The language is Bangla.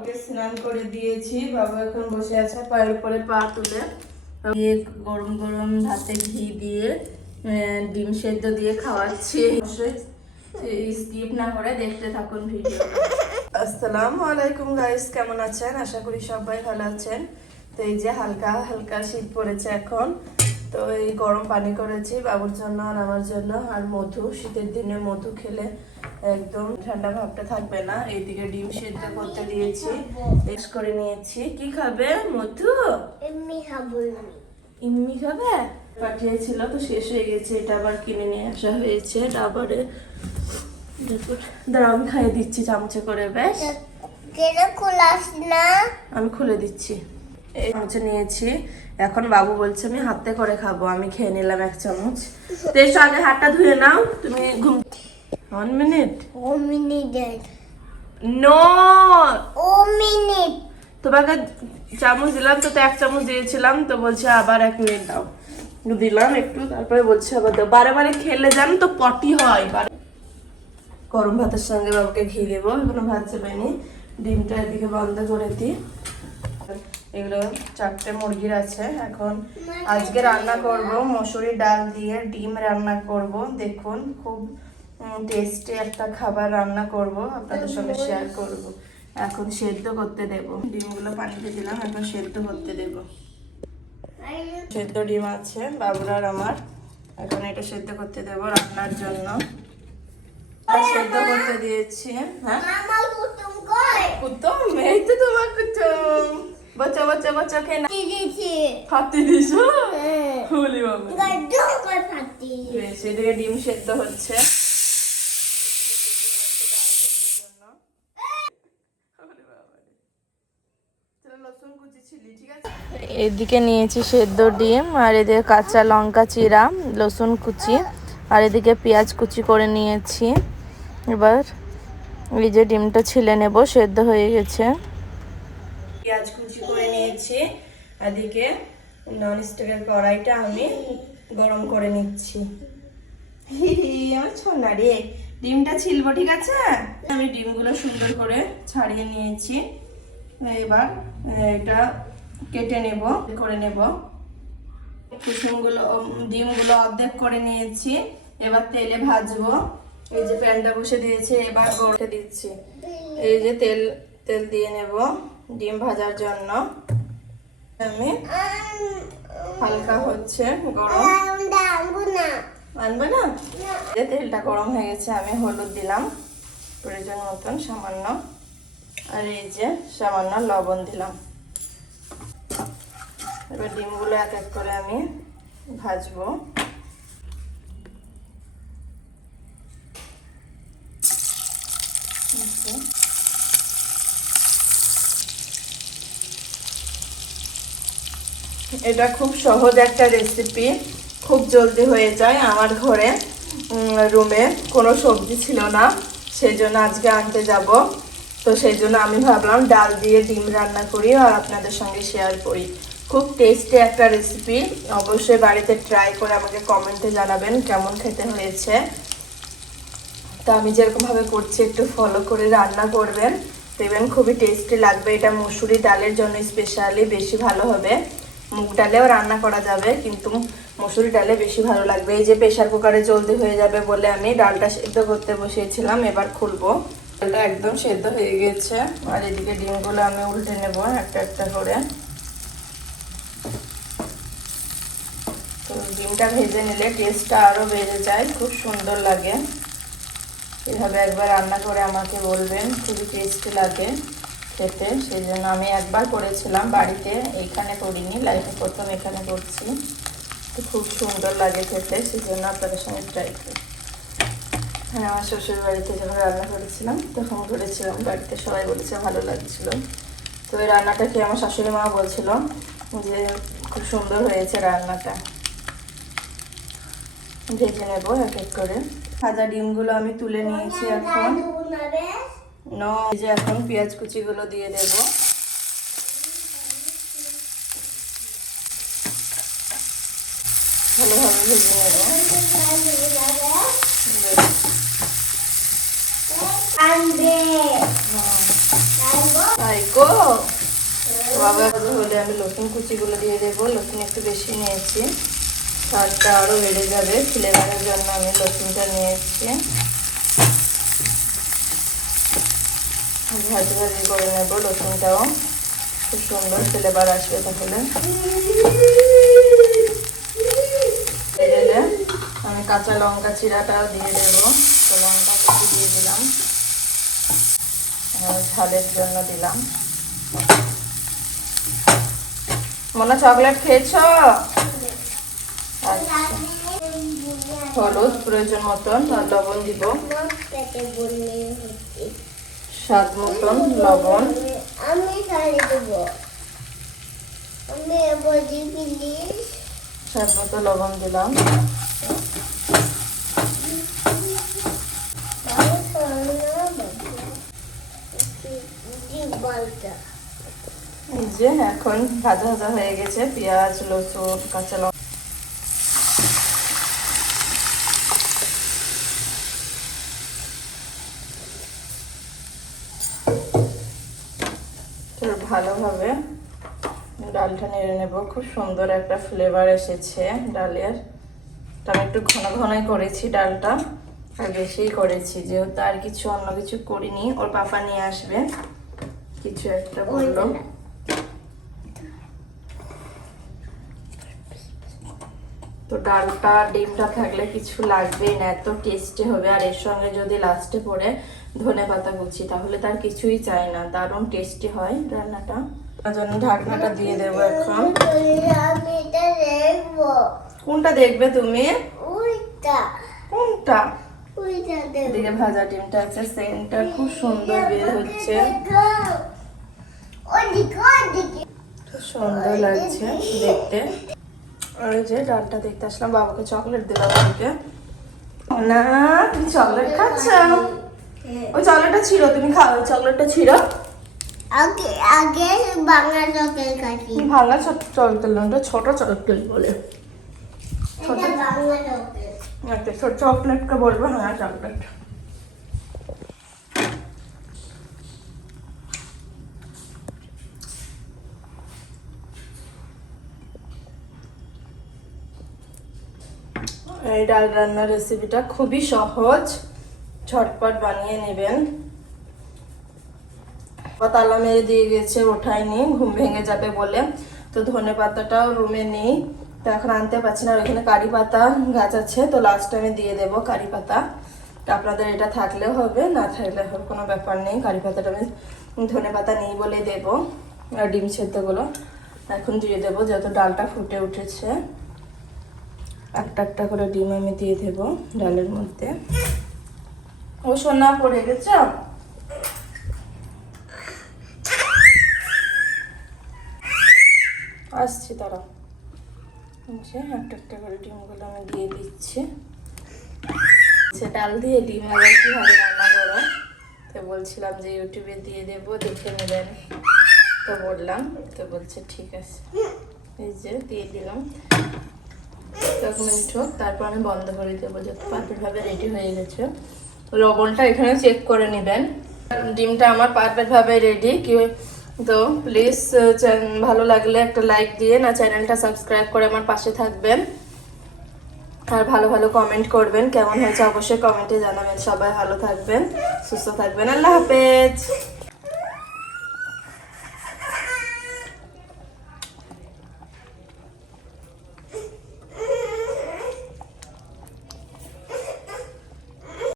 বাবুকে স্নান করে দিয়েছি। বাবু এখন বসে আছে পায়ের উপরে পা তুলে। গরম গরম ভাতে ঘি দিয়ে ডিম সেদ্ধ দিয়ে খাওয়াচ্ছি। অবশ্যই স্কিপ না করে দেখতে থাকুন ভিডিও। আসসালামু আলাইকুম গাইস, কেমন আছেন? আশা করি সবাই ভালো আছেন। তো এই যে হালকা হালকা শীত পড়েছে এখন, তো এই গরম পানি করেছি বাবুর জন্য আর আমার জন্য। আর মধু, শীতের দিনে মধু খেলে একদম ঠান্ডা ভাবটা থাকবে না। এইদিকে ডিম সেদ্ধ করতে দিয়েছি, বেশ করে নিয়েছি। কি খাবে মধু? এমনি খাবো। ইম্মি খাবে? পাঠিয়েছিল তো শেষ হয়ে গেছে, এটা আবার কিনে নিয়ে আসা হয়েছে ডাবরে। দাঁড়াও আমি খাইয়ে দিচ্ছি চামচে করে। বেশ, আমি খুলে দিচ্ছি। এই চামচে নিয়েছি, এখন বাবু বলছে আমি হাতে করে খাবো। আমি খেয়ে নিলাম এক চামচ। তো এসো আগে হাতটা ধুয়ে নাও। তুমি ঘুম 1 মিনিট নো তোমাকে চামচ দিলাম তো এক চামচ দিয়েছিলাম, তো বলছে আবার 1 মিনিট দাও। দিলাম একটু, তারপরে বলছে আবার দাও। বারে বারে খেলে জানো তো পটি হয়। গরম ভাতের সঙ্গে বাবুকে ঘি দেবো। এখনো ভাত চেপেনি, ডিমটা এদিকে বন্ধ করে দিই। এগুলো 4টে মুরগির আছে। এখন আজকে রান্না করব মসুরি ডাল দিয়ে ডিম রান্না করব। দেখুন খুব টেস্টি একটা খাবার রান্না করব, আপনাদের সঙ্গে শেয়ার করব। এখন সেদ্ধ করতে দেব ডিমগুলো, পানিতে দিলাম, এখন সেদ্ধ করতে দেব। সেদ্ধ ডিম আছে বাবুর আর আমার। এখন এটা সেদ্ধ করতে দেব রান্নার জন্য। সেদ্ধ করতে দিয়েছি। হ্যাঁ কুতুম, এই তো তোমার কুতুম। বাচ্চা বাচ্চা বাচ্চা খেয়ে হাতি দিস। সেদিকে ডিম সেদ্ধ হচ্ছে। এদিকে নিয়েছি সেদ্ধ ডিম, আর এদিকে কাঁচা লঙ্কা চিরা, রসুন কুচি, আর এদিকে পেঁয়াজ কুচি করে নিয়েছি। এবার এই যে ডিমটা ছিলে নেব, সেদ্ধ হয়ে গেছে। পেঁয়াজ কুচি করে নিয়েছি। এদিকে ননস্টিকের কড়াইটা আমি গরম করে নিচ্ছি। আমার ছোনা রে, ডিমটা ছিলবো, ঠিক আছে? আমি ডিমগুলো সুন্দর করে ছাড়িয়ে নিয়েছি। এবার এটা কেটে নেব, করে নেব। কুসুমগুলো, ডিমগুলো অর্ধেক করে নিয়েছি। এবার তেলে ভাজবো। এই যে প্যানটা বসে দিয়েছি, এবার গড়ে দিচ্ছি। এই যে তেল তেল দিয়ে নেব ডিম ভাজার জন্য। আমি হালকা হচ্ছে গরম, আনবে না। তেলটা গরম হয়ে গেছে, আমি হলুদ দিলাম প্রয়োজন মতন সামান্য, আর এই যে সামান্য লবণ দিলাম। এবার ডিমগুলো এক এক করে আমি ভাজবো। এটা খুব সহজ একটা রেসিপি, খুব জলদি হয়ে যায়। আমার ঘরে রুমে কোনো সবজি ছিল না, সেই জন্য আজকে আনতে যাব। তো সেই জন্য আমি ভাবলাম ডাল দিয়ে ডিম রান্না করি আর আপনাদের সঙ্গে শেয়ার করি। খুব টেস্টি একটা রেসিপি, অবশ্যই বাড়িতে ট্রাই করে আমাকে কমেন্টে জানাবেন কেমন খেতে হয়েছে। তো আমি যেরকমভাবে করছি একটু ফলো করে রান্না করবেন, দেখবেন খুবই টেস্টি লাগবে। এটা মসুরি ডালের জন্য স্পেশালি বেশি ভালো হবে। মুগ ডালেও রান্না করা যাবে, কিন্তু মসুরি ডালে বেশি ভালো লাগবে। এই যে প্রেশার কুকারে জলদি হয়ে যাবে বলে আমি ডালটা সেদ্ধ করতে বসিয়েছিলাম। এবার খুলবো। ডালটা একদম সেদ্ধ হয়ে গেছে, আর এদিকে ডিমগুলো আমি উল্টে নেব একটা একটা করে। তো ডিমটা ভেজে নিলে টেস্টটা আরও বেড়ে যায়, খুব সুন্দর লাগে। এভাবে একবার রান্না করে আমাকে বলবেন, খুবই টেস্টি লাগে খেতে। সেই জন্য আমি একবার করেছিলাম বাড়িতে, এইখানে করিনি, লাইফে প্রথম এখানে করছি। তো খুব সুন্দর লাগে খেতে, সেই জন্য আপনাদের সঙ্গে ট্রাই করি। হ্যাঁ, আমার শ্বশুর বাড়িতে যখন রান্না করেছিলাম তখন করেছিলাম, বাড়িতে সবাই বলেছে ভালো লাগছিল। তো এই রান্নাটা খেয়ে আমার শাশুড়ি মা বলছিল যে খুব সুন্দর হয়েছে রান্নাটা। ভেজে নেব এক এক করে। ভাজা ডিমগুলো আমি তুলে নিয়েছি। এখন যে এখন পেঁয়াজ কুচিগুলো দিয়ে দেব। ভালোভাবে ভেজে নেব। তাই দেবো। বাবা হলে আমি রসুন কুচিগুলো দিয়ে দেবো। রসুন একটু বেশি নিয়েছি, স্বাদটা আরও বেড়ে যাবে। ফ্লেভারের জন্য আমি রসুনটা নিয়েছি। ভাজি ভাজি করে নেবো রসুনটাও, খুব সুন্দর ফ্লেভার আসবে। তাহলে দিলে আমি কাঁচা লঙ্কা চিরাটাও দিয়ে দেবো। তো লঙ্কা কুচি দিয়ে দিলাম, ঝালের জন্য দিলাম। মনে চকলেট খেয়েছ? আচ্ছা, হলুদ প্রয়োজন মতন, আর লবণ দিব স্বাদ মতন লবণ। স্বাদ মতো লবণ দিলাম। এই যে এখন ভাজা ভাজা হয়ে গেছে পেঁয়াজ, রসুন, কাঁচা লঙ্কা। ভালোভাবে ডালটা নেড়ে নেব। খুব সুন্দর একটা ফ্লেভার এসেছে ডালের। আমি একটু ঘন ঘনই করেছি ডালটা, আর বেশিই করেছি, যেহেতু আর কিছু অন্য কিছু করিনি। ওর পাপা নিয়ে আসবে কিছু একটা বললো। তো ডালটা ডিমটা থাকলে কিছু লাগবেই না, এত টেস্টি হবে। আর এর সঙ্গে যদি লাস্টে পড়ে ধনেপাতা কুচি, তাহলে তার কিছুই চাই না, দারুণ টেস্টি হয় রান্নাটা। তার জন্য ঢাকনাটা দিয়ে দেবো এখন। কোনটা দেখবে তুমি? কোনটা? এদিকে ভাজা ডিমটা আছে, সেন্টটা খুব সুন্দর বের হচ্ছে, খুব সুন্দর লাগছে দেখতে। আর এই যে ডালটা দেখতে আসলাম, বাবাকে চকলেট দিলাম। ওকে না, তুমি চকলেট খাচ্ছ? ওই চকলেটটা ছিল, তুমি খাও। ওই চকলেটটা ছিল আগে আগে বাংলা চকলেট খাচ্ছি। ভাঙা চকলেট না, ওটা ছোট চকলেট বলে। ছোট বাংলা চকলেট, একটা ছোট চকলেটকে বলবো ভাঙা চকলেট। এই ডাল রান্নার রেসিপিটা খুবই সহজ, ঝটপট বানিয়ে নেবেন। তালা মেরে দিয়ে গেছে, ওঠায়নি, ঘুম ভেঙে যাবে বলে। তো ধনে পাতাটাও রুমে নেই, তো এখন আনতে পারছি না। ওইখানে কারি পাতা গাছ আছে, তো লাস্ট টাইমে দিয়ে দেবো কারি পাতা। তো আপনাদের এটা থাকলেও হবে, না থাকলে হবে, কোনো ব্যাপার নেই। কারি পাতাটা আমি ধনে পাতা নেই বলে দেবো। আর ডিম সেদ্ধগুলো এখন দিয়ে দেবো, যেহেতু ডালটা ফুটে উঠেছে। একটা একটা করে ডিম আমি দিয়ে দেবো ডালের মধ্যে। ও সোনা পড়ে গেছ, আসছি তারা। একটা একটা করে ডিমগুলো আমি দিয়ে দিচ্ছি। সে ডাল দিয়ে ডিম আবার কীভাবে রান্না করো, তো বলছিলাম যে ইউটিউবে দিয়ে দেবো, দেখে নেবেন। তো বললাম, তো বলছে ঠিক আছে। এই যে দিয়ে দিলাম, 1 মিনিট হোক, তারপর আমি বন্ধ করে দেবো, যত পারফেক্টভাবে রেডি হয়ে গেছে। লবণটা এখানে চেক করে নেবেন। ডিমটা আমার পারফেক্টভাবে রেডি। কি তো প্লিজ ভালো লাগলে একটা লাইক দিয়ে না চ্যানেলটা সাবস্ক্রাইব করে আমার পাশে থাকবেন। আর ভালো ভালো কমেন্ট করবেন, কেমন হয়েছে অবশ্যই কমেন্টে জানাবেন। সবাই ভালো থাকবেন, সুস্থ থাকবেন। আল্লাহ হাফেজ।